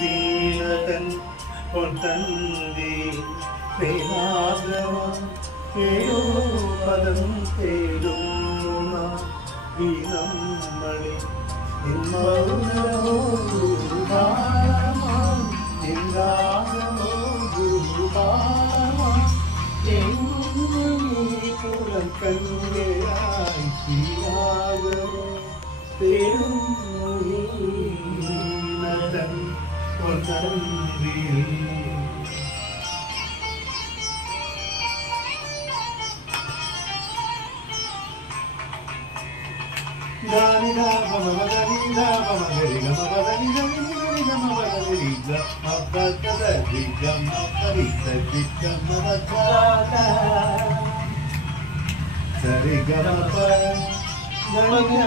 വീണതൻ പൊൻതന്തി ഏഴോ പദം തേടുന്ന ഈ നമ്മളെ മൗനമോ ഗുരുഭാരമാം നിന്ദാഗമോ ഗുരുഭാരമാം പുറം കണ്ണുകയായി ശ്രീരാഗമോ തേടുന്നതൻ പൊൻതന്തിയിൽ Dani da mama dani da mama dani da mama dani da mama da mama dani da mama da dani da mama dani da mama da sari ga mama da